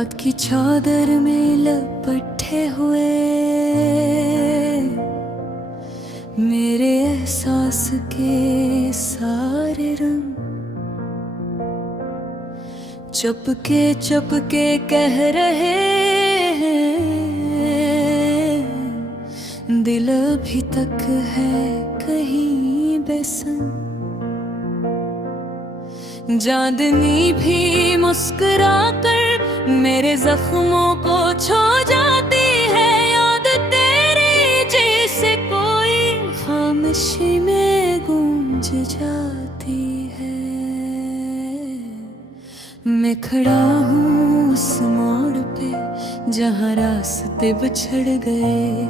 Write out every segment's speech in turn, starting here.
रात की चादर में लपटे हुए मेरे एहसास के सारे रंग चपके चपके कह रहे हैं, दिल अभी तक है कहीं बेसंग। चांदनी भी मुस्कुरा कर मेरे जख्मों को छू जाती है, याद तेरी जैसे कोई खामोशी में गूंज जाती है। मैं खड़ा हूँ उस मोड़ पे जहाँ रास्ते बिछड़ गए,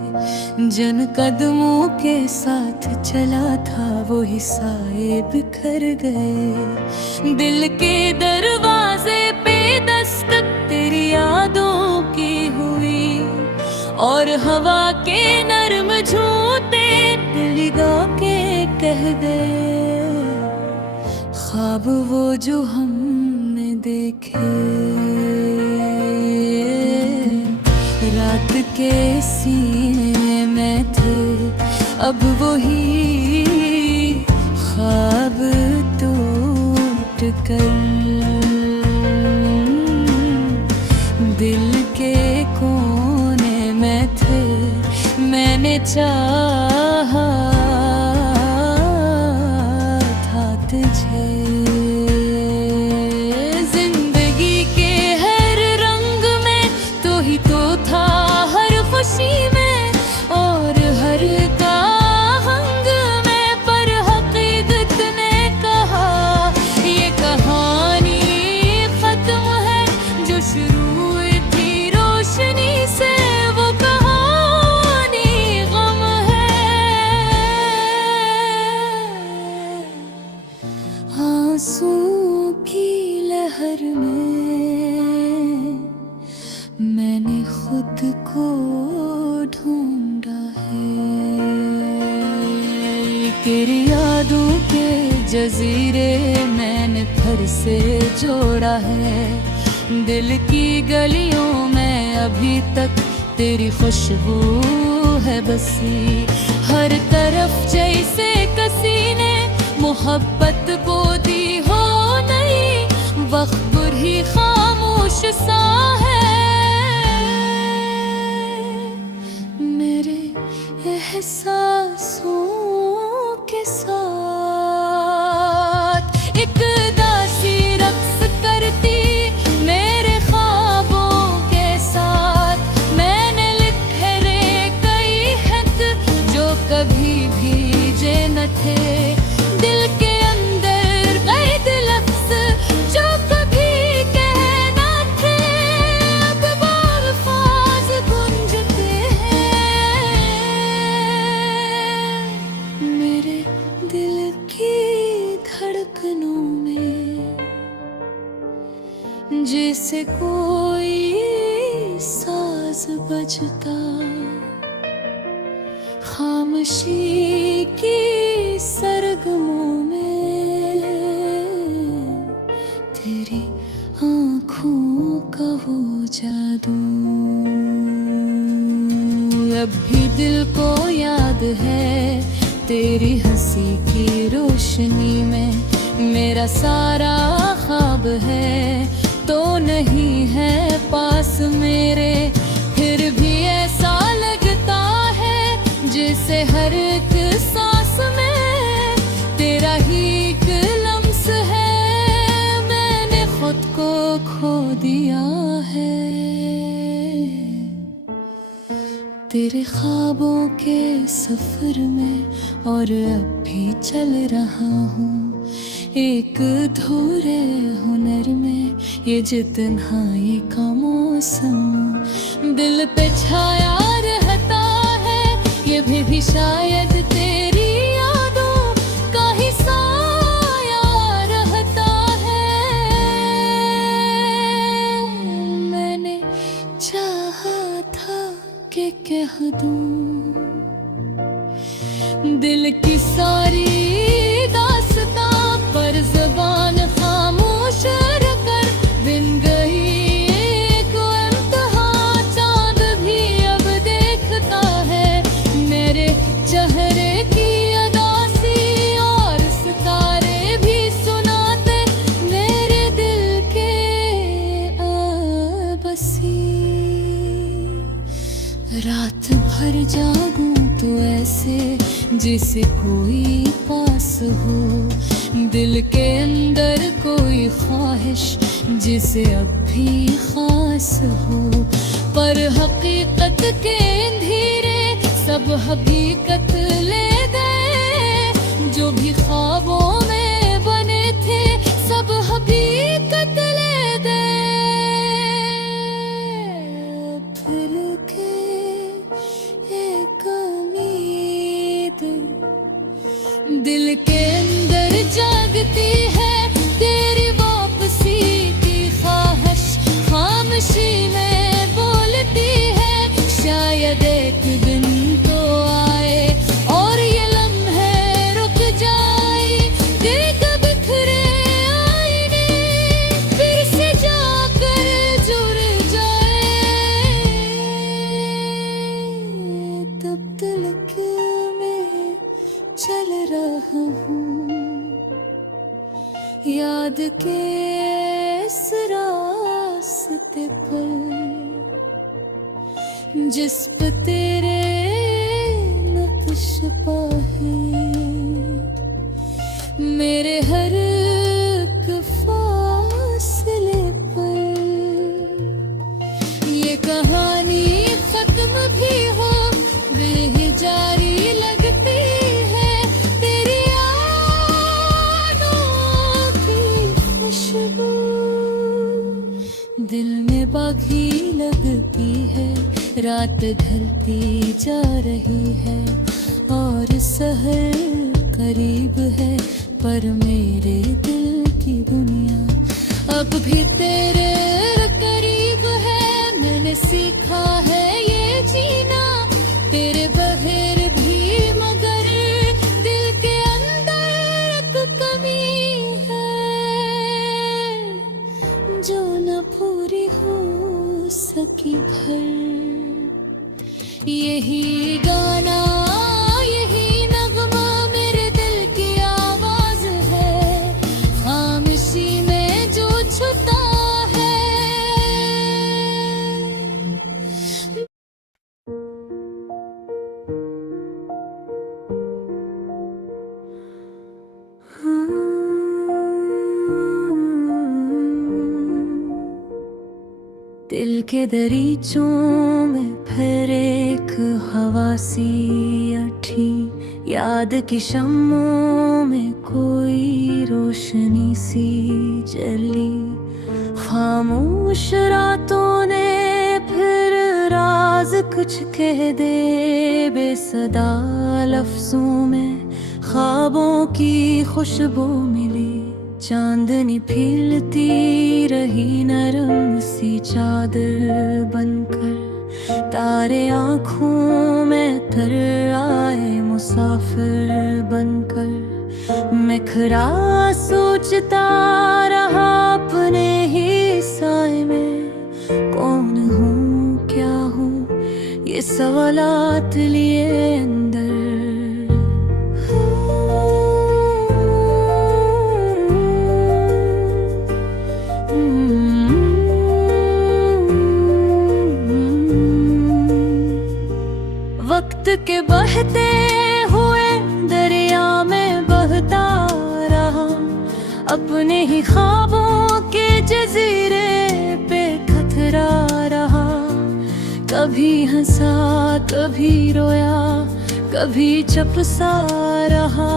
जिन कदमों के साथ चला था वो ही साए बिखर गए। दिल के दरवाजे पे दस्तक तेरी यादों की हुई, और हवा के नर्म झूठे दिल गा के कह गए, ख्वाब वो जो हमने देखे रात के सीने में थे, अब वही ख्वाब टूट कर दिल के कोने में थे। मैंने चाहा था तुझे, जिंदगी के हर रंग में तो ही तो था, हर खुशी में और हर आहंग में। पर हकीकत ने कहा ये कहानी खत्म है, जो शुरू हुई थी रोशनी से वो कहानी गम है। आंसू की लहर में मैंने खुद को ढूंढा है, तेरी यादों के जजीरे मैंने फिर से जोड़ा है। दिल की गलियों में अभी तक तेरी खुशबू है बसी, हर तरफ जैसे किसी ने मोहब्बत बो दी हो नहीं, वक्त बुरी खामोश सा है। मेरे एहसासों के साथ एक दासी रक्स करती, मेरे ख्वाबों के साथ मैंने लिखे रे कई खत जो कभी भीजे न थे। दिल के अंदर कैद लफ्ज़ जो कभी कहना थे, अब वो अल्फाज गूंजते हैं मेरे दिल की धड़कनों में, जैसे कोई साज बजता। खामोशी की सरगमों में तेरी आँखों का वो जादू, अब भी दिल को याद है तेरी हंसी की रोशनी में। मेरा सारा ख्वाब है तो नहीं है पास मेरे, फिर भी ऐसा लगता है जैसे हर एक सांस में तेरा ही एक लम्स है। मैंने खुद को खो दिया है तेरे ख्वाबों के सफर में, और अब भी चल रहा हूँ एक अधूरे हुनर में। ये जितनाई का मौसम दिल पे छाया रहता है, ये भी शायद तेरी यादों का ही साया रहता है। मैंने चाहा था कि कह दूं दिल की सारी दास्तां, पर ज़बान खामोश रखकर बिन गई एक रात भर जागूं तो ऐसे जिसे कोई पास हो, दिल के अंदर कोई ख्वाहिश जिसे अब भी खास हो। पर हकीकत के अंधेरे सब हकीकत ले गए, जो भी ख्वाबों में बने थे सब हकीकत ले गए। फिर के एक उम्मीद दिल के अंदर जागती है, तेरी वापसी की ख्वाहिश खामोशी में बोलती है। शायद एक दिन तो आए और ये लम्हे रुक जाए, देख बिखरे आईने फिर से जाकर जुड़ जाए। तब तलक में चल रहा हूँ याद के इस रास्ते पर, जिस पे तेरे नक्श है मेरे हर एक फासले पर। ये कहानी खत्म भी हो भी जारी लगती है, तेरी यादों की खुशबू दिल में बाकी लगती है। रात ढलती जा रही है और सहर करीब है, पर मेरे दिल की दुनिया अब भी तेरे करीब है। मैंने सीखा है ये जीना तेरे बगैर भी, मगर दिल के अंदर एक कमी है जो न पूरी हो सकी भर। यही गाना यही नगमा मेरे दिल की आवाज है, खामोशी में जो छुपा है। दिल के दरीचों में फिर एक हवा सी उठी, याद की शम्मों में कोई रोशनी सी जली। खामोश रातों ने फिर राज कुछ कह दे, बेसदा लफ्जों में ख्वाबों की खुशबू मिली। चांदनी फैलती रही नरम सी चादर बनकर, तारे आँखों में तर आए मुसाफिर बनकर। मैं खरा सोचता रहा अपने ही साए में, कौन हूँ क्या हूँ ये सवालात लिए अंदर। वक्त के बहते हुए दरिया में बहता रहा, अपने ही ख्वाबों के जजीरे पे खतरा रहा। कभी हंसा कभी रोया कभी चुप सा रहा,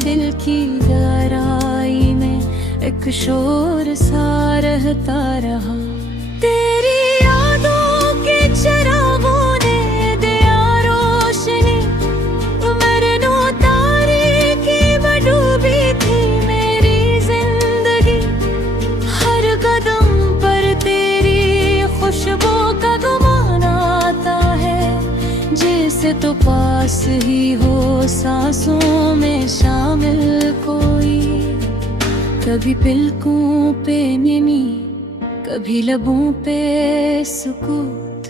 दिल की गहराई में एक शोर सा रहता रहा। तेरी यादों के चिरागों तो पास ही हो सांसों में शामिल कोई। कभी पलकों पे मिमी कभी लबों पे सुकूत,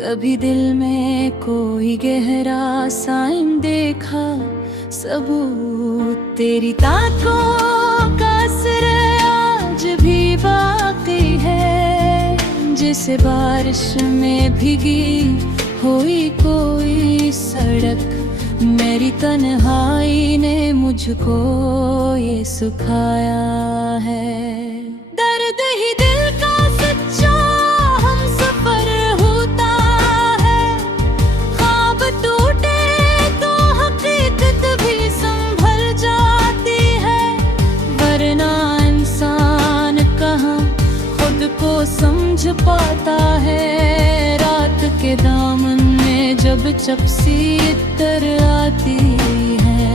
कभी दिल में कोई गहरा साइन देखा सबूत। तेरी ताकों का असर आज भी बाकी है, जिसे बारिश में भीगी हुई कोई सड़क, मेरी तन्हाई ने मुझको ये सिखाया है। दर्द ही दिल का सच्चा हम सफर होता है, ख्वाब टूटे तो हकीकत भी संभल जाती है। वरना इंसान कहाँ खुद को समझ पाता है, रात के दामन में जब चपसी इतर आती है।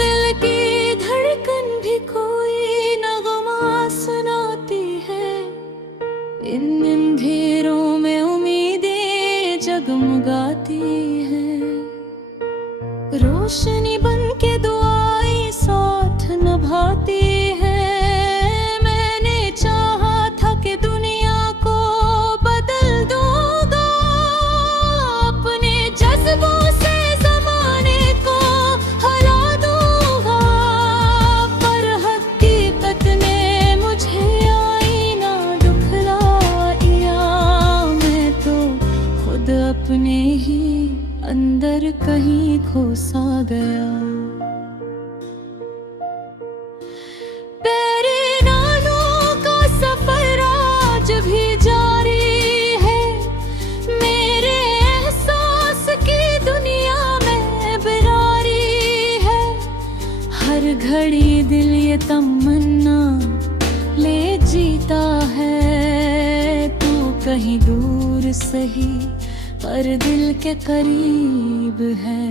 दिल की धड़कन भी कोई नगमा सुनाती है, इन अंधेरों में उम्मीदें जगमगाती हैं। रोशनी बन के दुआएं साथ निभाती है। मैंने चाहा था कि दुनिया को बदल दूंगा, अपने जज्बों से ज़माने को हरा दूंगा, पर हकीकत ने मुझे आईना दिखलाया। मैं तो खुद अपने ही अंदर कहीं खो सा गया। नालों का सफर आज भी जारी है, मेरे एहसास की दुनिया में बिरारी है। हर घड़ी दिल ये तमन्ना ले जीता है, तू कहीं दूर सही पर दिल के करीब है।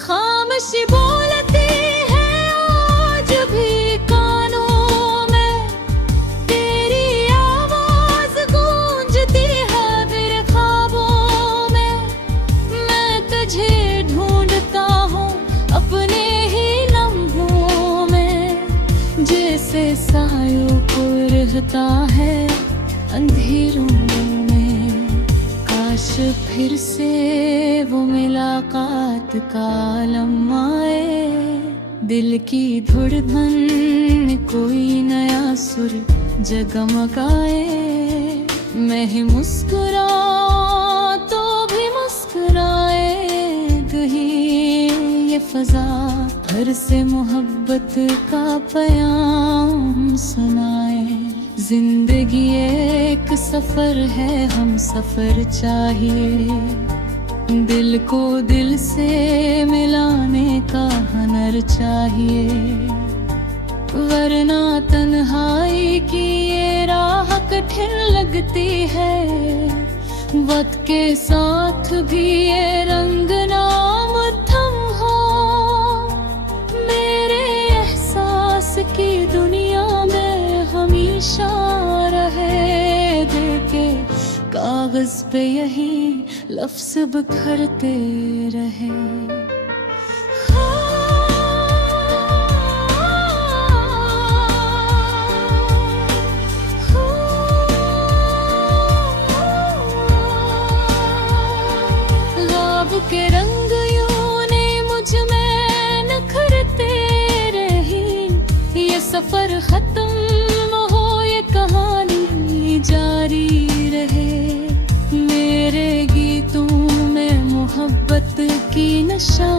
खामोशी बोलती है आज भी कानों में, तेरी आवाज गूंजती है मेरे ख्वाबों में। मैं तुझे ढूंढता हूँ अपने ही लम्हों में, जैसे सायों को रहता है अंधेरों में। काश फिर से वो मुलाकात का लम्हा आए, दिल की धुड़कन कोई नया सुर जगमगाए। मैं ही मुस्कुराऊं तो भी मुस्कुराए कहीं ये फजा, घर से मोहब्बत का पैगाम सुनाए। जिंदगी एक सफर है, हम सफर चाहिए, दिल को दिल से मिलाने का हुनर चाहिए। वरना तन्हाई की ये राह कठिन लगती है, वक्त के साथ भी ये रंग नाम थम हो। मेरे एहसास की दुनिया में हमेशा रहे, दिल के कागज पे यही लफ्ज बिखरते रहे। ख्वाब के रंग यूं ने मुझ में नखरते रही, ये सफर खत्म हो ये कहानी जारी रहे। मेरे गीतों में मोहब्बत की नशा